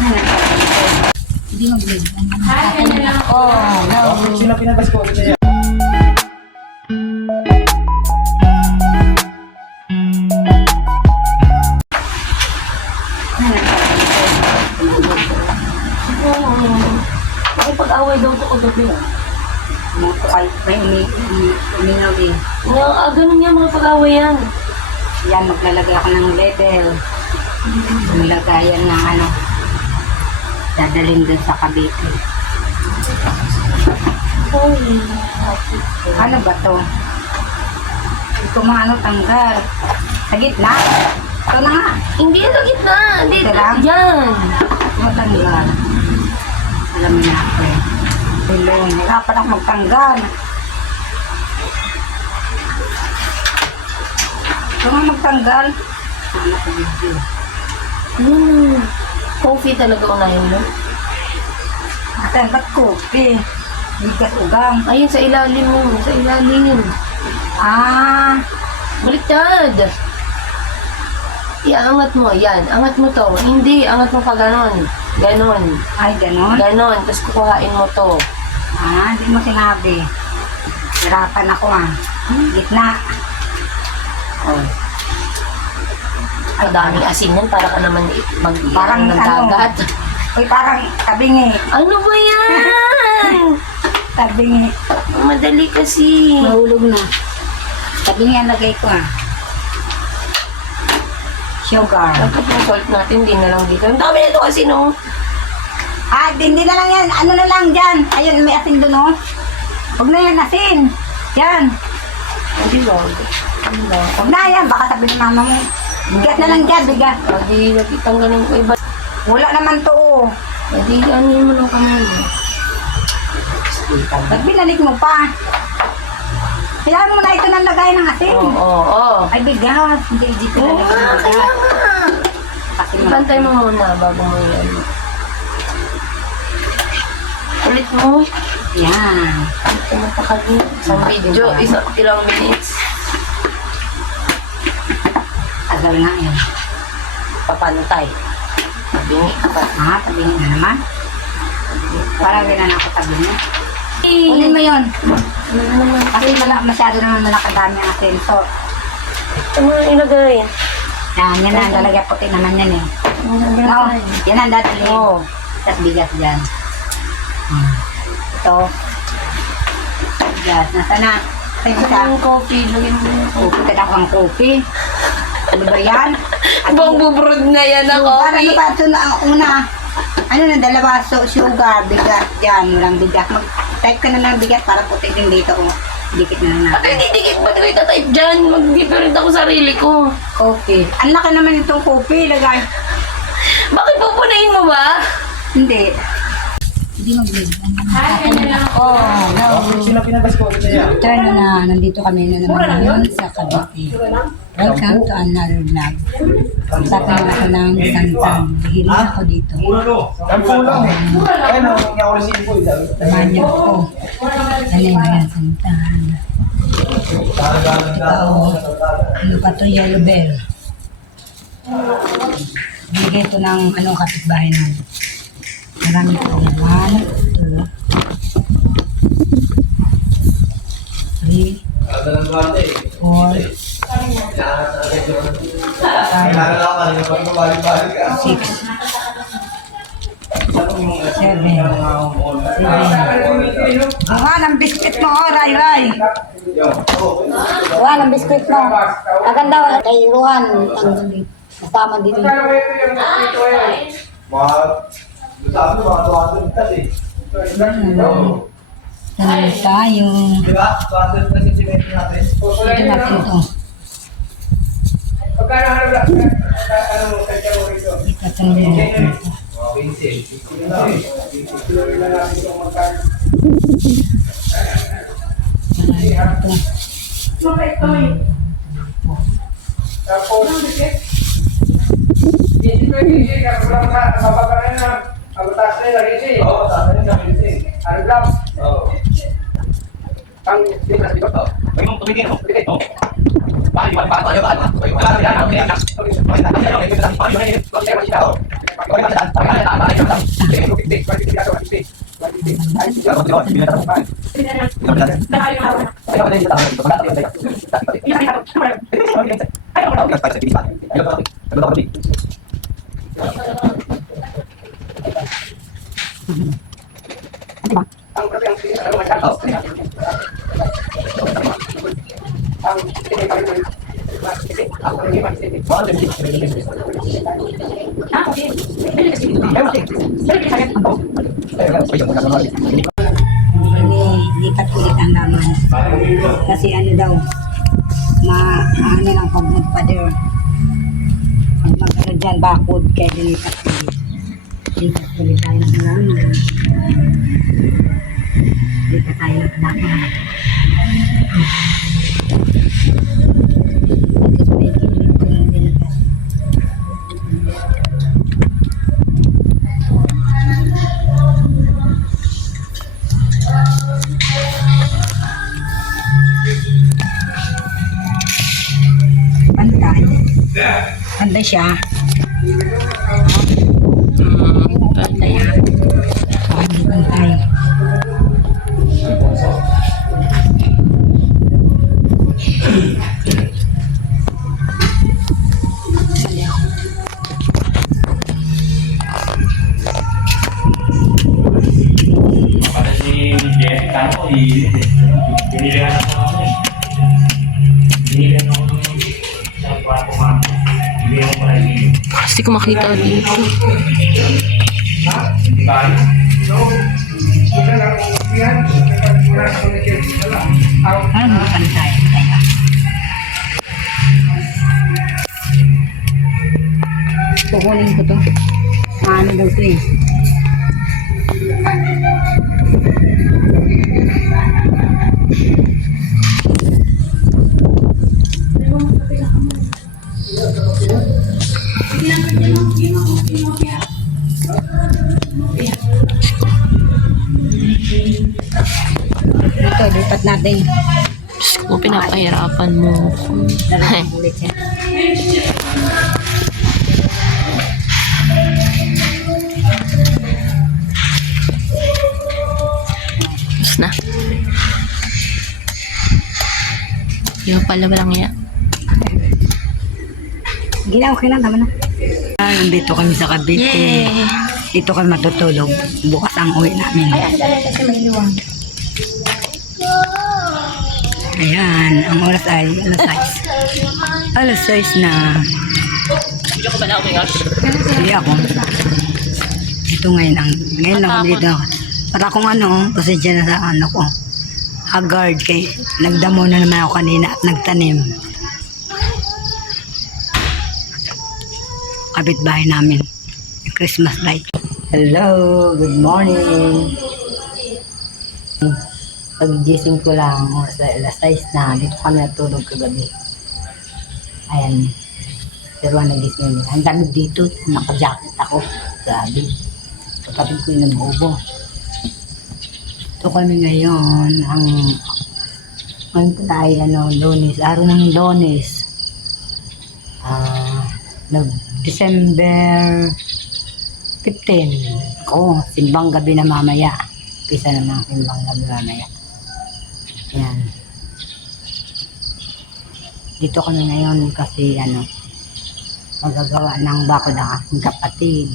Hindi mag-grade. Ganyan lang po. Sino pinagas ko? Pag-away daw ko gabi. May uminaw eh. Ganun yung mga pag-away yan. Yan, maglalagay ako ng level. Nilagayan ng ano. Dadalhin dun sa Cavite. Ano ba to? Ito mga ano, tanggal. Sa gitna? Ito na nga. Hindi yan sa gitna. Ito lang? Yan. Matanggal. Alam mo na ako eh. Tulong. Dapat ako magtanggal. Ito nga magtanggal. Ano ko video? Coffee talaga unahin mo. Ate, ba't kopi? Bigas ugang. Ayun, sa ilalim mo. Sa ilalim. Ah, Baliktad. Iangat mo. Yan. Angat mo to. Hindi. Angat mo pa ganon. Ganon. ay ganon. Ganon. Tapos kukuhain mo to. Ah, hindi mo sinabi. Hirapan ako ah. Gitna. Oh. Ang daming asin yan. Para ka naman Parang ng ano? dagat. Uy, parang tabingi. Ano ba yan? Tabingi. Madali kasi. Mahulog na. Tabingi ang lagay ko ah. Sugar. Dapat yung salt natin, hindi na lang dito. Ang dami nito kasi, no? Ah, hindi na lang yan. Ano na lang dyan. Ayun, may asin doon oh. Huwag na yan, asin. Yan. Hindi ba? Ano ba? Huwag na yan. Baka sabi ng mama mo. Bigas na lang dyan, bigas. Hindi, nakitang ganun ko iba. Wala naman to oh. Hindi, ano yun mo lang kamay mo. Ba't binalik mo pa? Kailangan mo na ito nang lagay ng asin. Oo. Ay, bigas. Hindi ko Oo na nga, lagay ng kaya bigas. nga. Kasi Pantay mo muna bago mo yan. Ulit mo. yan. Tumatakal mo. Isang video, ilang minutes. Tagal nga yun. Papantay. Bingi ka. Ah, tabihin na naman. Parang ganun ako tabihin. Kunin mo yun. Kasi masyado naman malakadami ang asin. So, Ito mo ilagay. yan na. Lalagyan puti naman yan eh. No, yan ang dadali. Oo. Tapos bigas dyan. Ito. Bigas. Nasa na? Ay, Ito isa. yung coffee. Lagyan mo yung coffee. Upo ka na akong kopi. Ano ba yan? Bang bubrod na yan na Sugar, ano coffee. ba ito na ang una? Ano na, dalawa, so, sugar, bigas dyan, walang bigas. Mag-type ka na ng bigas para puti din dito. Oh. Dikit na lang At natin. hindi dikit ba ito itatype dyan? Mag-different ako sarili ko. Coffee. Ang laki naman itong coffee, lagay. Bakit pupunayin mo ba? Hindi. Hindi mag-grade. Ganyan lang po. Sino pinagas ko? Ito na, nandito kami na naman ngayon sa Cavite. Welcome to another vlog. Tapos ako ng Santan. Hihiling ako dito. Ang pulang eh. Ayun, nangyay ako si Ipoy. Manyo ko. Alay na ng Santan. Ito, ano pa to, yellow bell. Bigay ito ng anong kapitbahay namin. Marami po. 1, 2, 3, 4, 6, 7. Gawa ng biskuit mo, oh, Ray, Ray. Gawa ng biskuit mo. Kaganda kay Ruan. Kasama dito. Tanong tayo. Diba? Kasi simento natin. Ito natin ito. Itatanong natin ito. Lipat ulit ang laman. Kasi ano daw, ano lang pag nagpader. Pag magkaroon dyan, bakod, kaya dilipat ulit. Lipat ulit tayo ng laman. Lipat tayo ng laman. Ito sa may kilid ko lang nilagay. Pantay. Pantay siya. Pantay ha. Hindi pantay. Para si Jessica mo, binilihan ako namin. Binilihan ako ng isang kwarto nga. Binilihan ko na yung Kasi ko makita dito. hindi kayo. Ano pantay? Kukunin ko to. Ano daw to eh. Ito, lipat natin. Diyos ko, pinapahirapan mo ako. Ay, Ulit yan. tapos na. Yung pala walang iya. Ginaw, okay na, tama na. Nandito kami sa Cavite. Yay! Dito kami matutulog. Bukas ang uwi namin. Ayan, ang oras ay alas 6. Alas 6 na. Hindi ko ba na ako Hindi ako. Ito ngayon lang kami dito. Para kung ano, kasi dyan na sa ano ko. Haggard kay nagdamo na naman ako kanina at nagtanim. Kapitbahay namin. Yung Christmas light. Hello, good morning. Pag-gising ko lang, sa alas 6 na, dito kami natulog kagabi. Ayan. Pero nagising din. Ang dami dito, naka-jacket ako. Grabe. Kapatid ko yung nabubo. Ito kami ngayon, ngayon ko tayo, Lunes, araw ng Lunes. December 15. Ako, simbang gabi na mamaya. Pisa na mga simbang gabi mamaya. Yan. Dito kami ngayon kasi magagawa ng bakod ng aking kapatid.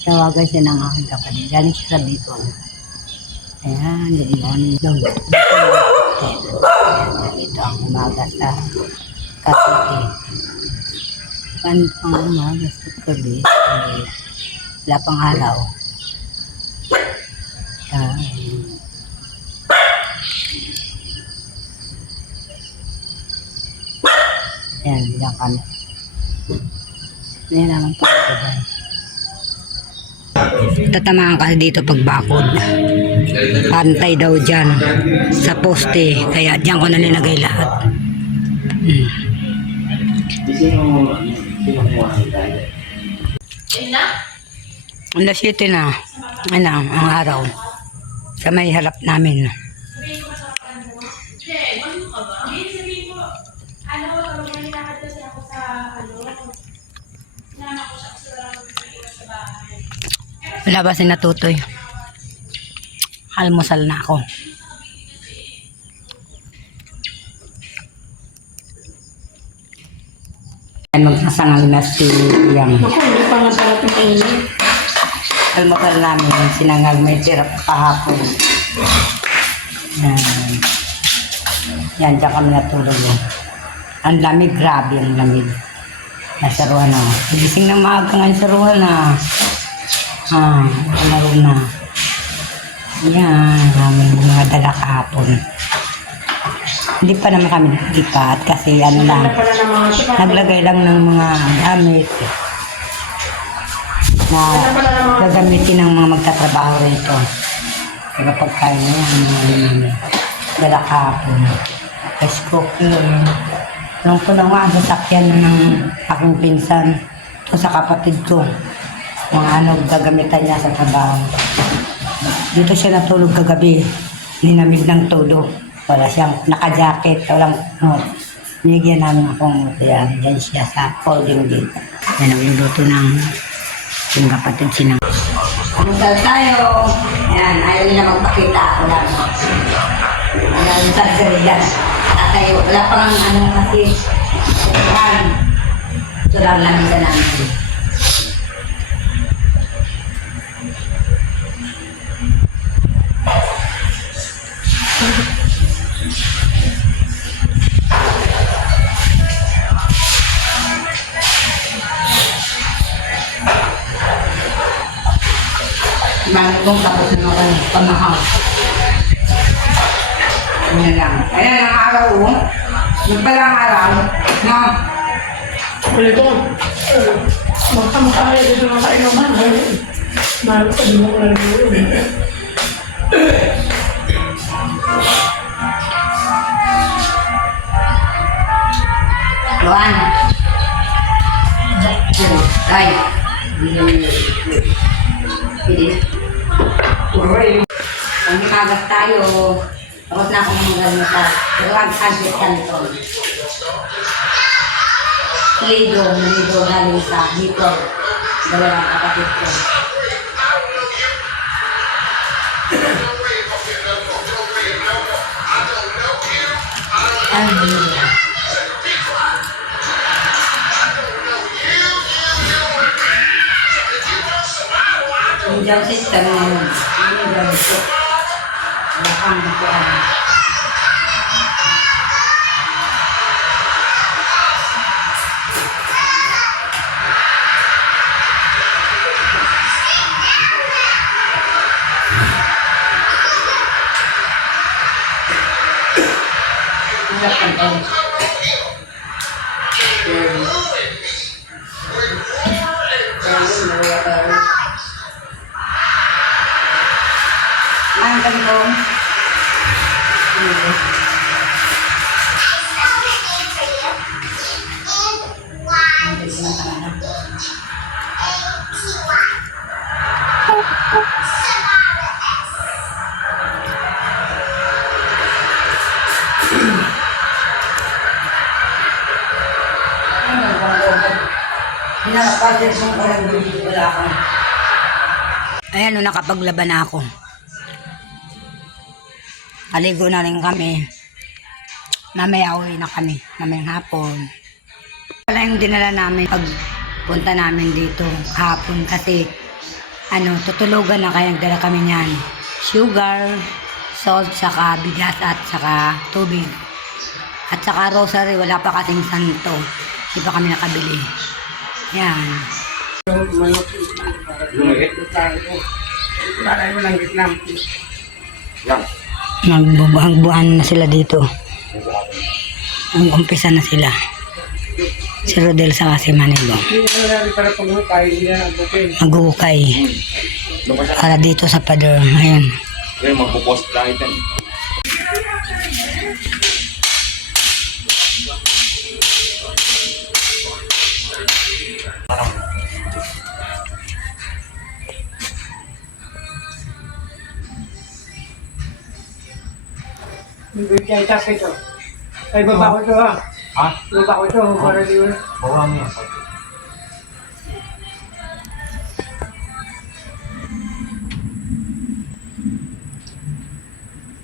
Tawagan siya ng aking kapatid. Galing siya sa Bicol. Ayan, doon. Dito ang umaga sa Cavite. Ang umaga sa Cavite. Wala pang araw. Ayan, diyan kami. Ayan naman po. Tatamaan kasi dito pag bakod. Pantay daw dyan sa poste. Kaya dyan ko na nilagay lahat. Alas 7 na. Ang araw. Sa may harap namin. Wala ba si Natutoy? Almusal na ako. Magsasangal na si Yang. Naku, hindi pa nga pala pinainit. Almusal namin, sinangag may tirap kahapon. Yan. Yan, dyan kami natulog. Ang lamig, grabe ang lamig. Nasa ruwan na. Gising na maaga ngayon sa ruwan na. Kalaro na. Yan, aming mga dala kahapon. Hindi pa naman kami naglipat kasi ano lang, Wala pala ng mga sikat. naglagay lang ng mga gamit na gagamitin ng mga magtatrabaho rito. Kaya pagkain na yan, mga dala kahapon. Rice cooker. Nung ko na nga ang sasakyan ng aking pinsan o sa kapatid ko. Mga ano gagamitan niya sa trabaho. Dito siya natulog kagabi. Ninamig ng todo. Wala siyang naka-jacket. Walang binigyan namin akong yan. Yan siya sa folding dito. Yan ang luto ng yung kapatid sinang. Almusal tayo. Yan. Ayaw nila magpakita. Wala mo. Almusal sa riyan. Tatayo. Wala pang ano kasi. Ito lang namin sa namin. Bago kong tapos na ako pamahaw. Ano lang. Ayan ang araw oh. Yung palang araw. No? Wala doon. Magkamukha kayo dito ng kainuman. Mahal pa din mo lang yun. Luan. Ay. Pili. Kung magas tayo, tapos na akong magalutan. Pero ang budget ka nito. Lido galing sa dito. Dalawang kapatid ko. Ang lido. Yung dyan system na yun. Yung dyan ito. Wala kang bukuan. Wala kang bukuan. Ang kantong. Ayan, no, nakapaglaban na ako. Aligo na rin kami. Mamaya uwi na kami. Mamayang hapon. Wala yung dinala namin pagpunta namin dito hapon kasi tutulugan na kaya nagdala kami niyan. Sugar, salt, saka bigas at saka tubig. At saka rosary, wala pa kasing santo. Hindi pa kami nakabili. Yan. Magbubuhan na sila dito. Umpisa na sila. Si Rodel sa si Manilo. Magukay. Para dito sa pader. Ayan. Kaya magpo-post lang ito. Kaya tapos ito. Ay, baba ko ito ha. Ha? Baba ko ito. Para di yun. Bawang yan.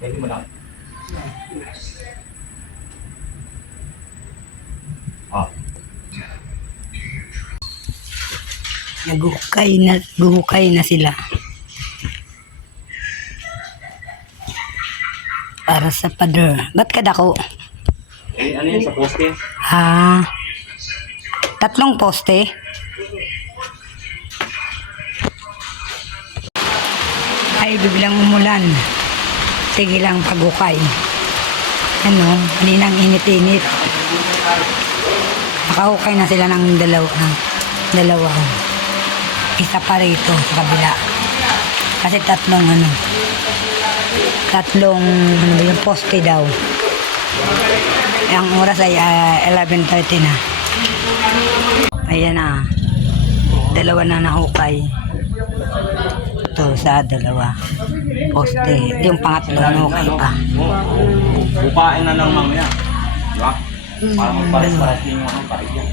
Pwede mo lang. Ah. Naguhukay na sila. Para sa pader. Ba't ka dako? Ano yan sa poste? Ah, 3 poste. Ay, biglang umulan. Sige lang paghukay. Ano, kaninang init-init. Nakahukay na sila ng dalawa. Isa pa rito sa kabila. Kasi 3 ano ba yung poste daw. Ang oras ay 11:30 na. Ayan na. 2 na nahukay. Ito sa 2 poste. Yung pangatlo nahukay pa. Upain na lang mamaya. Diba? Para magpares-pares yung parig yan.